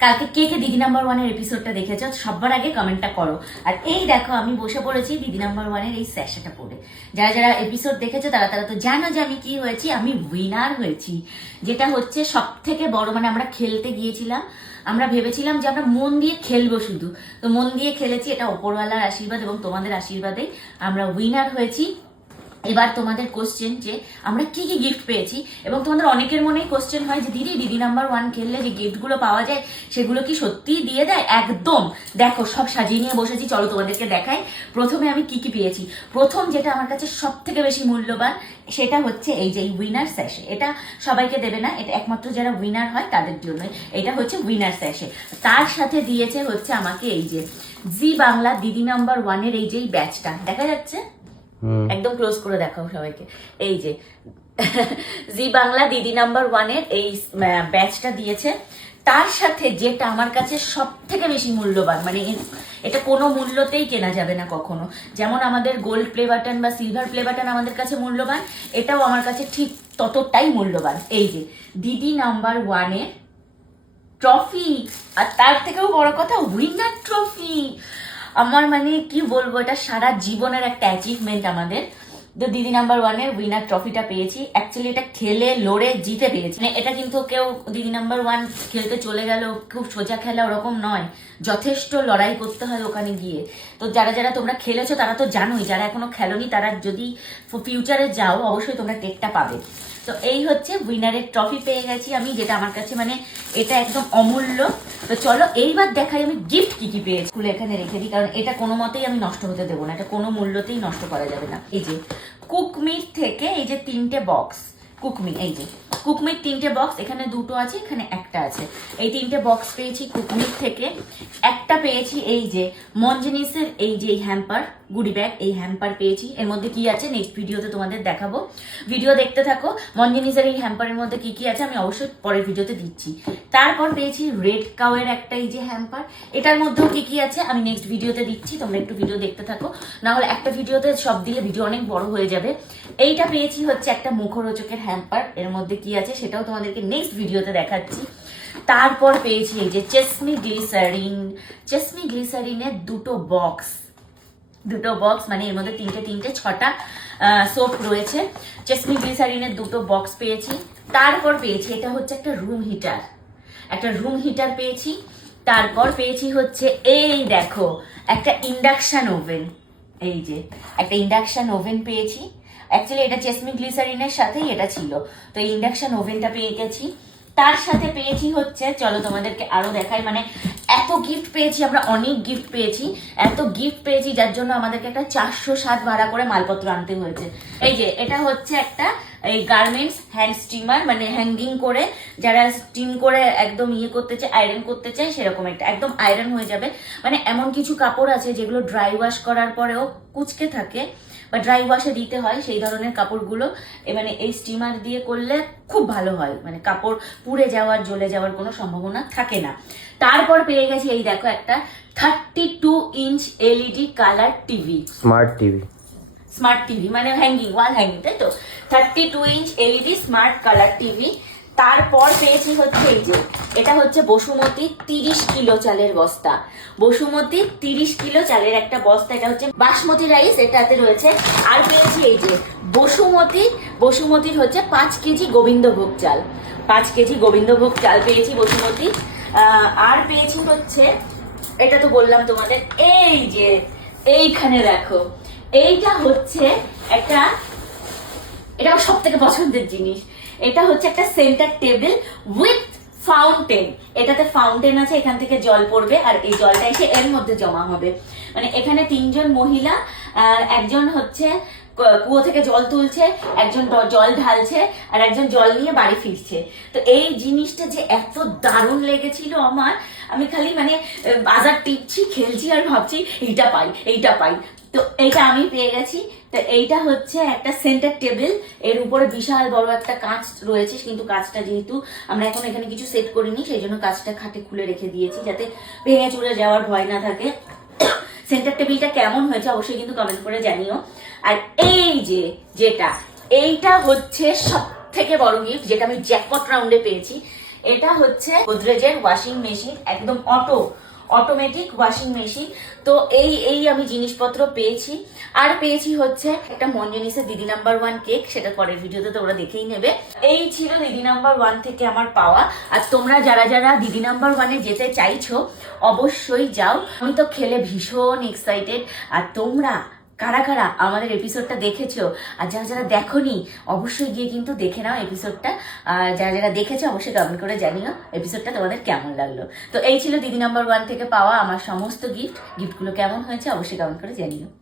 কালকে কে কে দিদি নাম্বার ওয়ানের এপিসোডটা দেখেছো সবার আগে কমেন্টটা করো। আর এই দেখো আমি বসে পড়েছি দিদি নাম্বার ওয়ানের এই স্যাশাটা পরে। যারা যারা এপিসোড দেখেছো তারা তারা তো জানো যে আমি কি হয়েছি, আমি উইনার হয়েছি। যেটা হচ্ছে সব থেকে বড়, মানে আমরা খেলতে গিয়েছিলাম, আমরা ভেবেছিলাম যে আমরা মন দিয়ে খেলবো শুধু, তো মন দিয়ে খেলেছি। এটা ওপরওয়ালার আশীর্বাদ এবং তোমাদের আশীর্বাদেই আমরা উইনার হয়েছি। এবার তোমাদের কোশ্চেন যে আমরা কি কি গিফট পেয়েছি, এবং তোমাদের অনেকের মনেই কোশ্চেন হয় যে দিদি দিদি নাম্বার ওয়ান খেললে যে গিফটগুলো পাওয়া যায় সেগুলো কি সত্যিই দিয়ে দেয়? একদম। দেখো সব সাজিয়ে নিয়ে বসেছি, চলো তোমাদেরকে দেখাই। প্রথমে আমি কি কি পেয়েছি। প্রথম যেটা আমার কাছে সব থেকে বেশি মূল্যবান সেটা হচ্ছে এই যে উইনার স্যাশে। এটা সবাইকে দেবে না, এটা একমাত্র যারা উইনার হয় তাদের জন্য। এটা হচ্ছে উইনার স্যাশে। তার সাথে দিয়েছে হচ্ছে আমাকে এই যে জি বাংলা দিদি নাম্বার ওয়ানের এই যে ব্যাচটা দেখা যাচ্ছে, একদম ক্লোজ করে দেখাও সবাইকে। এই যে জি বাংলা দিদি নাম্বার ওয়ানের এই ব্যাচটা দিয়েছে। তার সাথে যেটা আমার কাছে সব থেকে বেশি মূল্যবান, মানে এটা কোনো মূল্যতেই কেনা যাবে না কখনো। যেমন আমাদের গোল্ড প্লে বাটন বা সিলভার প্লে বাটন আমাদের কাছে মূল্যবান, এটাও আমার কাছে ঠিক ততটাই মূল্যবান। এই যে দিদি নাম্বার ওয়ানের ট্রফি, আর তার থেকেও বড় কথা উইনার ট্রফি। আমার মানে কি বলবো, এটা সারা জীবনের একটা অ্যাচিভমেন্ট আমাদের। তো দিদি নাম্বার ওয়ানের উইনার ট্রফিটা পেয়েছি। অ্যাকচুয়ালি এটা খেলে লড়ে জিতে পেয়েছি। মানে এটা কিন্তু কেউ দিদি নাম্বার ওয়ান খেলতে চলে গেল, খুব সোজা খেলা ওরকম নয়, যথেষ্ট লড়াই করতে হয় ওখানে গিয়ে। তো যারা যারা তোমরা খেলেছো তারা তো জানোই, যারা এখনো খেলোনি তারা যদি ফিউচারে যাও অবশ্যই তোমরা টেকটা পাবে। তো এই হচ্ছে উইনারের ট্রফি পেয়ে গেছি আমি, যেটা আমার কাছে মানে এটা একদম অমূল্য। তো চলো এইবার দেখাই আমি গিফট কি কি পেয়েছি। খুলে এখানে রেখে দিই, কারণ এটা কোনো মতেই আমি নষ্ট হতে দেবো না, এটা কোনো মূল্যতেই নষ্ট করা যাবে না। এই যে কুকমিট থেকে এই যে 3টে বক্স কুকমিট, এই যে কুকমিট 3টে বক্স, এখানে 2টো আছে, এখানে একটা আছে। এই 3টে বক্স পেয়েছি কুকমিট থেকে। একটা পেয়েছি এই যে মঞ্জনিসের এই যে হ্যাম্পার গুডি ব্যাগ, এই হ্যাম্পার পেয়েছি। এর মধ্যে কি আছে নেক্সট ভিডিওতে তোমাদের দেখাবো, ভিডিও দেখতে থাকো। মঞ্জনিসের এই হ্যাম্পারের মধ্যে কি কি আছে আমি অবশ্যই পরের ভিডিওতে দিচ্ছি। তারপর পেয়েছি রেড কাউয়ের একটা এই যে হ্যাম্পার, এটার মধ্যেও কি কি আছে আমি নেক্সট ভিডিওতে দিচ্ছি, তোমরা একটু ভিডিও দেখতে থাকো, না হলে একটা ভিডিওতে সব দিলে ভিডিও অনেক বড় হয়ে যাবে। এইটা পেয়েছি হচ্ছে একটা মুখরোচকের হ্যাম্পার, এর মধ্যে কি আছে সেটাও তোমাদেরকে নেক্সট ভিডিওতে দেখাচ্ছি। তারপর পেয়েছি এই যে চেসমি গ্লিসারিনের দুটো বক্স, মানে এর মধ্যে 3টে 6টা সোপ রয়েছে। চেসমি গ্লিসারিনের দুটো বক্স পেয়েছি। তারপর পেয়েছি এটা হচ্ছে একটা রুম হিটার পেয়েছি। তারপর পেয়েছি হচ্ছে এই দেখো একটা ইন্ডাকশন ওভেন, এই যে একটা ইন্ডাকশন ওভেন পেয়েছি। অ্যাকচুয়ালি এটা চেসমি গ্লিসারিনের সাথেই এটা ছিল, তো এই ইন্ডাকশন ওভেনটা পেয়ে গেছি। তার সাথে পেয়েছি হচ্ছে, চলো তোমাদেরকে আরো দেখাই, মানে এত গিফট পেয়েছি আমরা, অনেক গিফট পেয়েছি, এত গিফট পেয়েছি যার জন্য আমাদেরকে একটা 407 ভাড়া করে মালপত্র আনতে হয়েছে। এই যে এটা হচ্ছে একটা এই গার্মেন্টস হ্যান্ড স্টিমার, মানে হ্যাঙ্গিং করে যারা স্টিম করে একদম করতে চায়, আয়রন করতে চায়, সেরকম একটা একদম আয়রন হয়ে যাবে। মানে এমন কিছু কাপড় আছে যেগুলো ড্রাই ওয়াশ করার পরেও কুচকে থাকে বা ড্রাই ওয়াশে দিতে হয়, সেই ধরনের কাপড়গুলো মানে এই স্টিমার দিয়ে করলে খুব ভালো হয়, মানে কাপড় পুড়ে যাওয়ার জ্বলে যাওয়ার কোনো সম্ভাবনা থাকে না। তারপর পেয়ে গেছি এই দেখো একটা 32 inch LED colour TV, smart TV মানে হ্যাঙ্গিং, ওয়াল হ্যাঙ্গিং, তাই তো। 32 inch LED smart colour TV. তারপর পেয়েছি হচ্ছে এই যে এটা হচ্ছে বসুমতী 30 কিলো চালের বস্তা, বসুমতী 30 কিলো চালের একটা বস্তা, এটা হচ্ছে বাসমতি রাইস এটাতে রয়েছে। আর পেয়েছি এই যে বসুমতির হচ্ছে 5 কেজি গোবিন্দভোগ চাল, 5 কেজি গোবিন্দভোগ চাল পেয়েছি বসুমতী। আর পেয়েছি হচ্ছে এটা তো বললাম তোমাদের, এই যে এইখানে দেখো এইটা হচ্ছে একটা, এটা সব থেকে পছন্দের জিনিস, এটা হচ্ছে একটা সেন্টার টেবিল উইথ ফাউন্টেন। এটাতে ফাউন্টেন আছে, এখান থেকে জল পড়বে আর এই জলটা এসে এর মধ্যে জমা হবে। মানে এখানে 3জন মহিলা, একজন হচ্ছে কুয়ো থেকে জল তুলছে, একজন জল ঢালছে, আর একজন জল নিয়ে বাড়ি ফিরছে। তো এই জিনিসটা যে এত দারুণ লেগেছিল আমার, আমি খালি মানে বাজার টিপছি, খেলছি আর ভাবছি এইটা পাই। তো এইটা আমি পেয়ে গেছি। তো এইটা হচ্ছে একটা সেন্টার টেবিল, এর উপরে বিশাল বড় একটা কাঁচ রয়েছে, কিন্তু কাঁচটা যেহেতু আমরা এখন এখানে কিছু সেট করিনি সেই জন্য কাঁচটা খাটে খুলে রেখে দিয়েছি যাতে ভেঙে চুরে যাওয়ার ভয় না থাকে। সেন্টার টেবিলটা কেমন হয়েছে অবশ্যই কিন্তু কমেন্ট করে জানিও। আর এই যে এইটা হচ্ছে সব থেকে বড় গিফট, যেটা আমি জ্যাকপট রাউন্ডে পেয়েছি। এটা হচ্ছে গোদরেজের ওয়াশিং মেশিন, একদম অটোমেটিক ওয়াশিং মেশিন। তো এই আমি জিনিসপত্র পেয়েছি। আর পেয়েছি হচ্ছে একটা মঞ্জুনিসের দিদি নাম্বার 1 কেক, সেটা পরের ভিডিওতে তোমরা দেখেই নেবে। এই ছিল দিদি নাম্বার 1 থেকে আমার পাওয়া। আর তোমরা যারা যারা দিদি নাম্বার 1-এ যেতে চাইছো অবশ্যই যাও, আমি তো খেলে ভীষণ এক্সাইটেড। আর তোমরা কারা কারা আমাদের এপিসোডটা দেখেছো আর যারা যারা দেখোনি অবশ্যই গিয়ে কিন্তু দেখে নাও এপিসোডটা। আর যারা যারা দেখেছো অবশ্যই কমেন্ট করে জানিও এপিসোডটা তোমাদের কেমন লাগলো। তো এই ছিল দিদি নাম্বার 1 থেকে পাওয়া আমার সমস্ত গিফটগুলো কেমন হয়েছে অবশ্যই কমেন্ট করে জানিও।